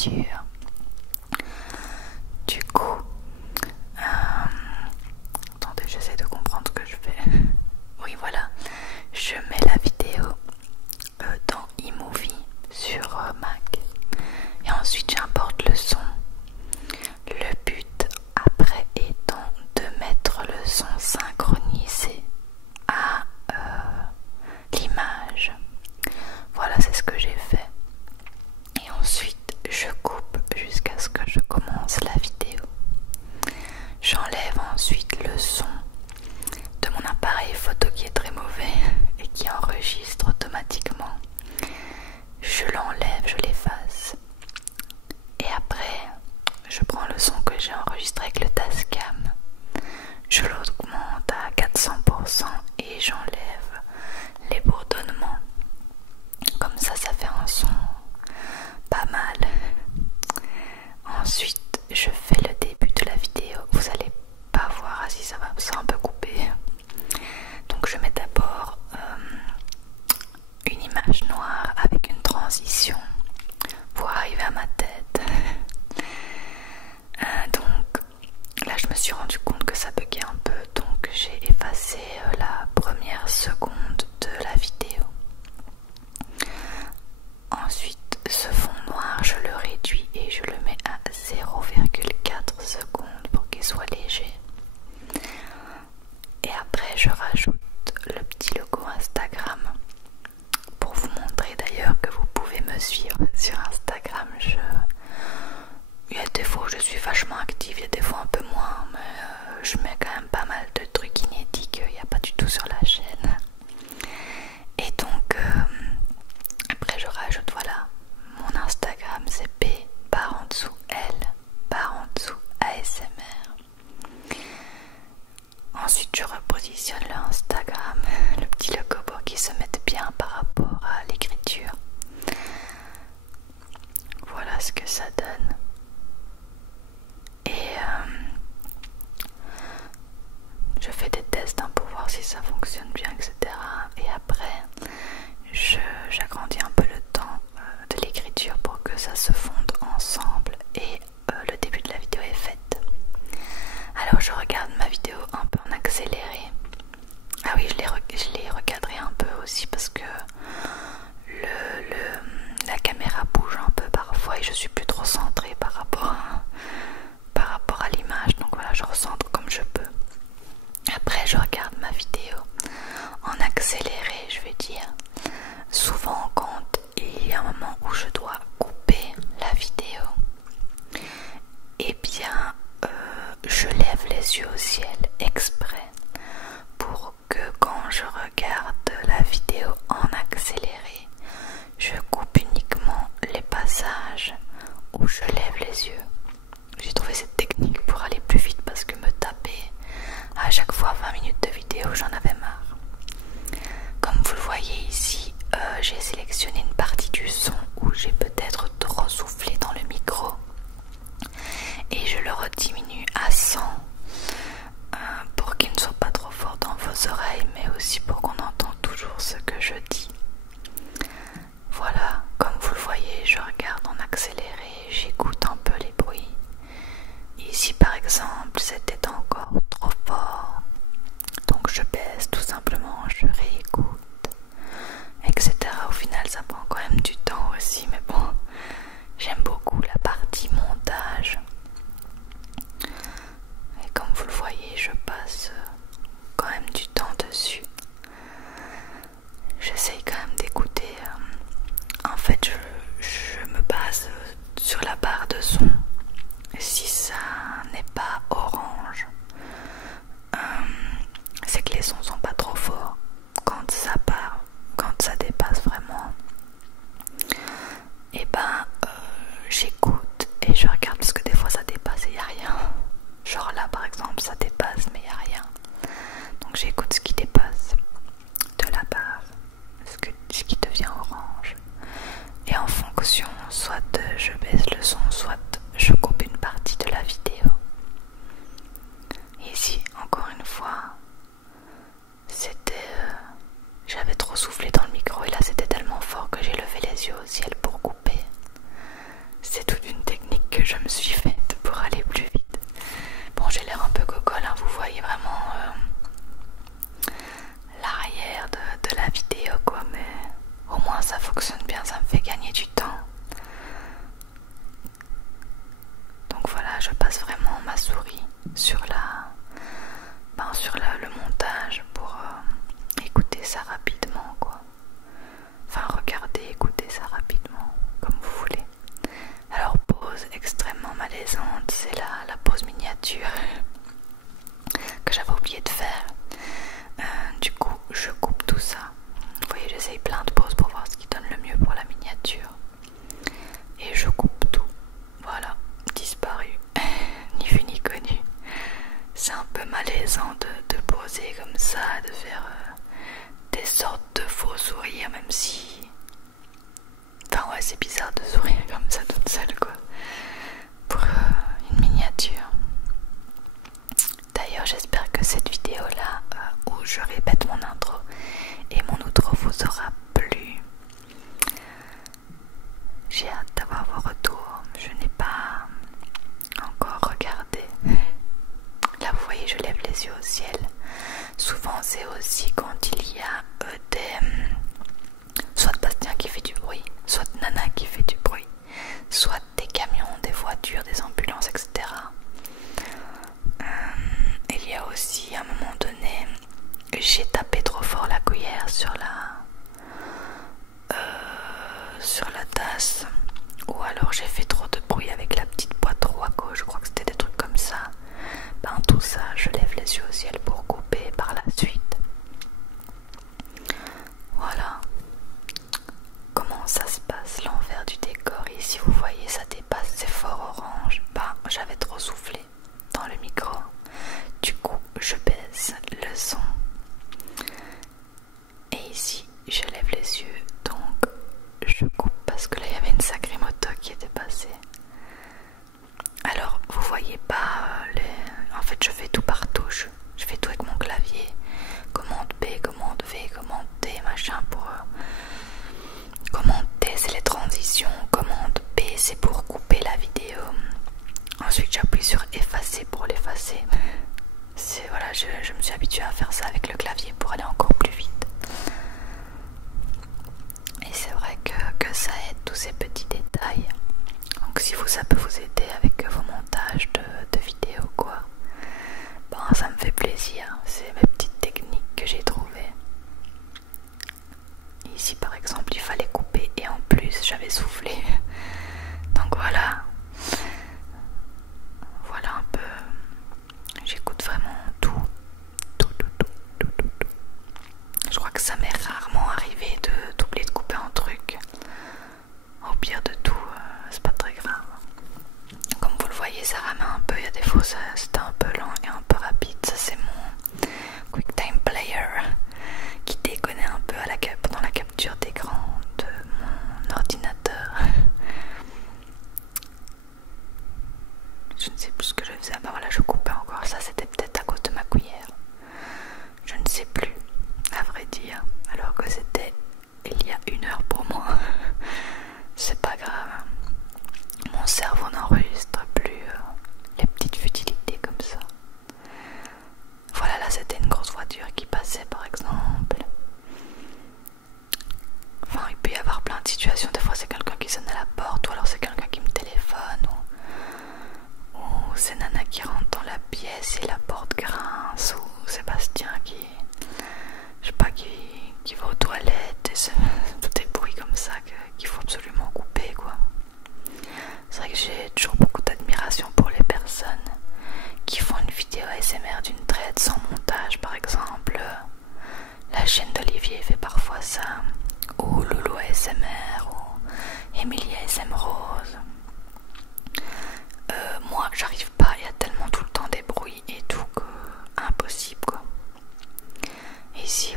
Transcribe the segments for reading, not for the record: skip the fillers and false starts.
l'écriture. Du coup, attendez, j'essaie de comprendre ce que je fais. Oui, voilà, je mets la vidéo dans iMovie sur Mac et ensuite j'importe le son. Le but après étant de mettre le son synchronisé à l'image. Voilà, c'est ce que j'ai fait. Et ensuite, je coupe jusqu'à ce que je commence la vidéo. J'enlève ensuite le son de mon appareil photo qui est très mauvais et qui enregistre automatiquement. Je l'enlève, je l'efface. Et après, je prends le son que j'ai enregistré avec le Tascam. Je l'augmente à 400% et j'enlève les bourdonnements. Comme ça fait un son pas mal. Ensuite, je fais le début de la vidéo. Vous allez pas voir si ça va, c'est un peu coupé. Donc je mets d'abord une image noire avec une transition pour arriver à ma tête. Donc là je me suis rendu compte que ça buguait un peu, donc j'ai effacé la première seconde de la vidéo. Ensuite, ce fond noir je le réduis et je le mets à 0,4 secondes pour qu'il soit léger. Et après je rajoute le petit logo Instagram pour vous montrer d'ailleurs que vous pouvez me suivre sur Instagram. Il y a des fois où je suis vachement active, il y a des fois un peu moins, mais je mets quand même pas mal de trucs inédits qu'il n'y a pas du tout sur la chaîne. Et donc après je rajoute, voilà, mon Instagram c'est P par en dessous L par en dessous ASMR. Ensuite je repositionne le Instagram, le petit logo pour qu'il se mette bien par rapport à l'écriture. Voilà ce que ça donne. Et je fais des tests pour voir si ça fonctionne bien, etc. Et après j'agrandis un peu le temps de l'écriture pour que ça se fonde ensemble et le début de la vidéo est faite. Alors je regarde ma vidéo un peu en accéléré. Ah oui, je l'ai recadré un peu aussi parce que la caméra bouge un peu parfois et je suis plus trop centrée par rapport à l'image. Donc voilà, je recentre comme je peux. Après je regarde ma vidéo en accéléré, je vais dire. Souvent quand il y a un moment où je dois couper la vidéo, eh bien je lève les yeux au ciel exprès pour que quand je regarde la vidéo en accéléré, je coupe uniquement les passages où je lève les yeux. J'ai trouvé cette technique pour aller plus vite parce que me taper à chaque fois 20 minutes de vidéo, j'en avais marre. Comme vous le voyez ici, j'ai sélectionné une partie du son où j'ai peut-être trop soufflé dans le micro et je le rediminue à 100 pour qu'il ne soit pas trop fort dans vos oreilles, mais aussi pour qu'on entende toujours ce que je dis. Voilà, comme vous le voyez, je regarde en accéléré, j'écoute un peu les bruits. Ici par exemple, c'était encore trop fort, donc je baisse tout simplement, je réécoute, etc. Au final ça prend quand même du temps aussi, mais bon, j'aime beaucoup la partie montage. Et comme vous le voyez, je passe quand même du temps dessus. J'essaye quand même d'écouter. En fait, je me base sur la barre de son. Si ça n'est pas orange, c'est que les sons sont pas trop forts. Quand ça part, quand ça dépasse vraiment, et ben j'écoute et je regarde parce que des fois ça dépasse et il n'y a rien. Genre là par exemple ça dépasse mais il n'y a rien. Donc j'écoute ce qui dépasse de la barre, ce qui devient orange. Et en fonction, soit je baisse le son, soit je coupe une partie de la vidéo. Ici, encore une fois, j'avais trop soufflé dans le micro et là c'était tellement fort que j'ai levé les yeux au ciel pour couper. C'est toute une le montage pour écouter ça rapidement quoi. Enfin regarder, écouter ça rapidement, comme vous voulez. Alors pause extrêmement malaisante, c'est la pause miniature que j'avais oublié de faire. Du coup je coupe tout ça. Vous voyez, j'essaye plein de pauses pour voir ce qui donne le mieux pour la miniature. Et je coupe tout. Voilà, disparu. Ni vu ni connu. C'est un peu malaisant de poser comme ça, de faire des sortes de faux sourires, même si... Enfin ouais, c'est bizarre de sourire comme ça toute seule quoi. Pour une miniature. D'ailleurs j'espère que cette vidéo là où je répète mon intro et mon outro vous aura plu. J'ai hâte d'avoir vos retours. Je n'ai pas encore regardé. Là vous voyez je lève les yeux au ciel. Souvent c'est aussi quand il y a soit Bastien qui fait du bruit, soit Nana qui fait du bruit, soit des camions, des voitures, des ambulances, etc. Il y a aussi à un moment donné, j'ai tapé trop fort la cuillère sur la tasse, ou alors j'ai fait trop de bruit avec la petite boîte roue à gauche, je crois que c'était des trucs comme ça. Ben tout ça, je lève les yeux au ciel pour couper par la suite. Voilà comment ça se passe, l'envers du décor. Ici vous voyez ça dépasse, c'est fort orange. Ben j'avais trop soufflé dans le micro, du coup je baisse le son. Et ici je lève les yeux, donc je coupe parce que là il y avait une sacrée moto qui était passée. Alors vous voyez pas en fait je fais tout par touche. Je fais tout avec mon clavier. Commande B, commande V, commande D, machin pour... Commande D c'est les transitions. Commande B c'est pour couper la vidéo. Ensuite j'appuie sur effacer pour l'effacer. Voilà, je me suis habituée à faire ça avec le clavier pour aller encore plus vite. Et c'est vrai que ça aide tous ces petits détails. Donc si ça peut vous aider avec vos montages de vidéos quoi, bon ça me fait plaisir. C'est mes petites techniques que j'ai trouvées. Ici par exemple il fallait couper et en plus j'avais soufflé. Donc voilà un peu. J'écoute vraiment tout. Je crois que ça m'est rarement arrivé d'oublier de couper un truc. Au pire de tout, c'est pas très grave. Comme vous le voyez, ça rame un peu. Il y a des fois, c'était un peu lent et un peu rapide. Ça, c'est mon QuickTime Player qui déconne un peu pendant la capture d'écran de mon ordinateur. Je ne sais plus ce que je faisais. Ah bah voilà, je coupais encore. Ça, c'était peut-être à cause de ma cuillère. Je ne sais plus, à vrai dire. Alors que c'était il y a 1 heure pour moi. C'est pas grave. Mon cerveau n'enregistre plus les petites futilités comme ça. Voilà, là c'était une grosse voiture qui passait par exemple. Enfin, il peut y avoir plein de situations. Des fois c'est quelqu'un qui sonne à la porte, ou alors c'est quelqu'un qui me téléphone, ou c'est Nana qui rentre dans la pièce et la porte grince, ou Sébastien qui, je sais pas, qui va aux toilettes, et tous des bruits comme ça qu'il faut absolument couper quoi. C'est vrai que j'ai toujours beaucoup d'admiration pour les personnes qui font une vidéo ASMR d'une traite sans montage. Par exemple, la chaîne d'Olivier fait parfois ça, ou Loulou ASMR, ou Emilie ASM Rose. Moi j'arrive pas, il y a tellement tout le temps des bruits et tout que impossible quoi. Et ici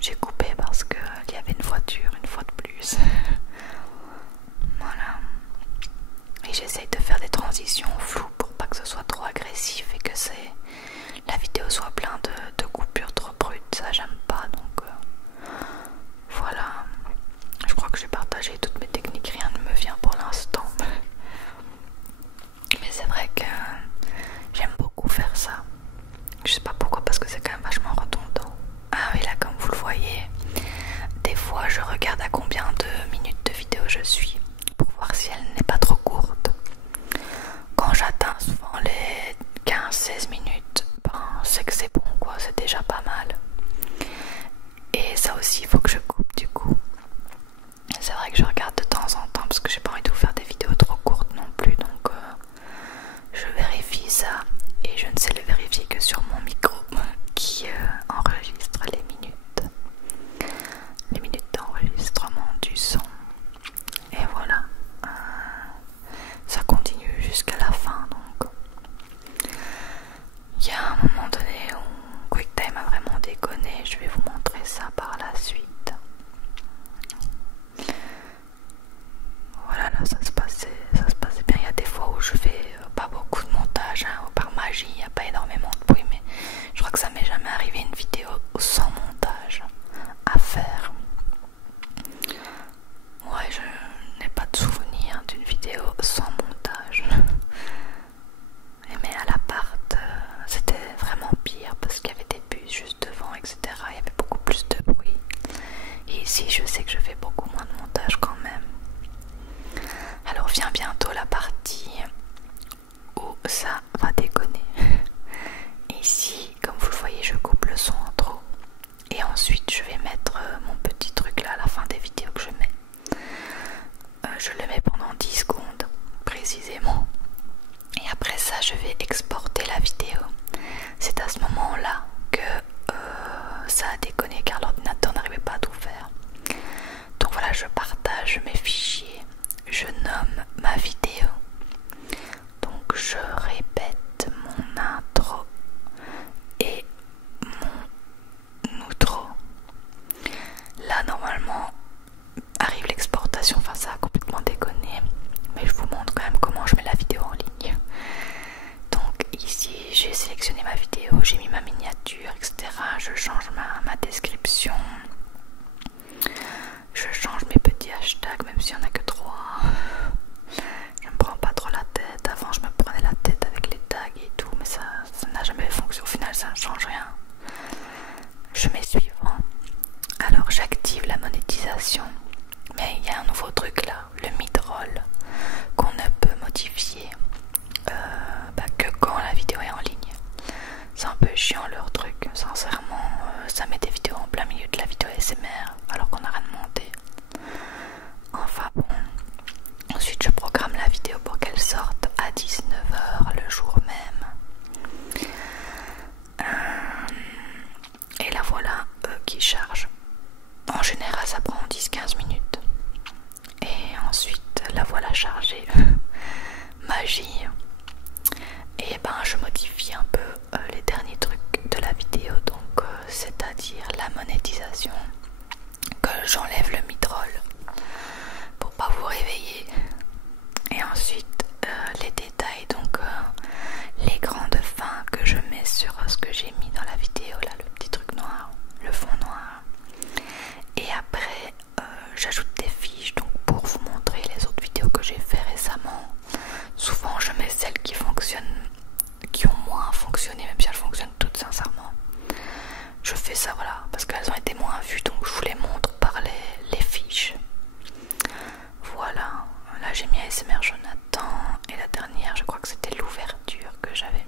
j'ai coupé parce qu'il y avait une voiture une fois de plus. Voilà. Et j'essaye de faire ça se passait bien. Il y a des fois où je fais pas beaucoup de montage, hein, par magie, il n'y a pas énormément de bruit, mais je crois que ça m'est jamais arrivé une vidéo sans montage à faire. Ouais, je n'ai pas de souvenir d'une vidéo sans montage. Mais à l'appart, c'était vraiment pire parce qu'il y avait des bus juste devant, etc. Il y avait beaucoup plus de bruit. Et ici, je sais que je fais beaucoup moins de montage quand même. Alors vient bientôt la partie où ça va déconner. Ici, comme vous le voyez, je coupe le son en trop. Et ensuite, je vais mettre mon petit truc là à la fin des vidéos que je mets. Je le mets pendant 10 secondes précisément. Et après ça, je vais exporter la vidéo. C'est à ce moment-là que ça a déconné car l'ordinateur n'arrivait pas à tout faire. Donc voilà, je partage mes fichiers, je nomme ma vidéo. Donc je répète mon intro et mon outro. Là normalement arrive l'exportation, enfin ça a complètement déconné. Mais je vous montre quand même comment je mets la vidéo en ligne. Donc ici j'ai sélectionné ma vidéo, j'ai mis ma miniature, etc. Je change ma description. Je change mes petits hashtags, même s'il n'y en a que 3. Je me prends pas trop la tête. Avant je me prenais la tête avec les tags et tout, mais ça n'a jamais fonctionné. Au final ça ne change rien. Je mets suivant. Alors j'active la monétisation. Mais il y a un nouveau truc là, le mid-roll, qu'on ne peut modifier que quand la vidéo est en ligne. C'est un peu chiant leur truc, sincèrement. Ça met des vidéos en plein milieu de la vidéo ASMR alors qu'on n'a rien monté. Enfin bon. Ensuite je programme la vidéo pour qu'elle sorte à 19h le jour même. Et la voilà qui charge. En général ça prend 10-15 minutes. Et ensuite la voilà chargée. Magie. Et ben je modifie un peu les derniers trucs de la vidéo, donc c'est-à-dire la monétisation, que j'enlève le mid-roll pour pas vous réveiller. Et ensuite les détails, donc les grandes fins que je mets sur ce que j'ai mis dans la vidéo, là le petit truc noir, le fond noir. Et après j'ajoute des fiches, donc pour vous montrer les autres vidéos que j'ai fait récemment. Souvent je mets celles qui fonctionnent, qui ont moins fonctionné, même si elles fonctionnent toutes sincèrement. Je fais ça voilà, parce qu'elles ont été moins vues, donc je vous les montre par les fiches. Voilà, là j'ai mis ASMR Jonathan, et la dernière je crois que c'était l'ouverture que j'avais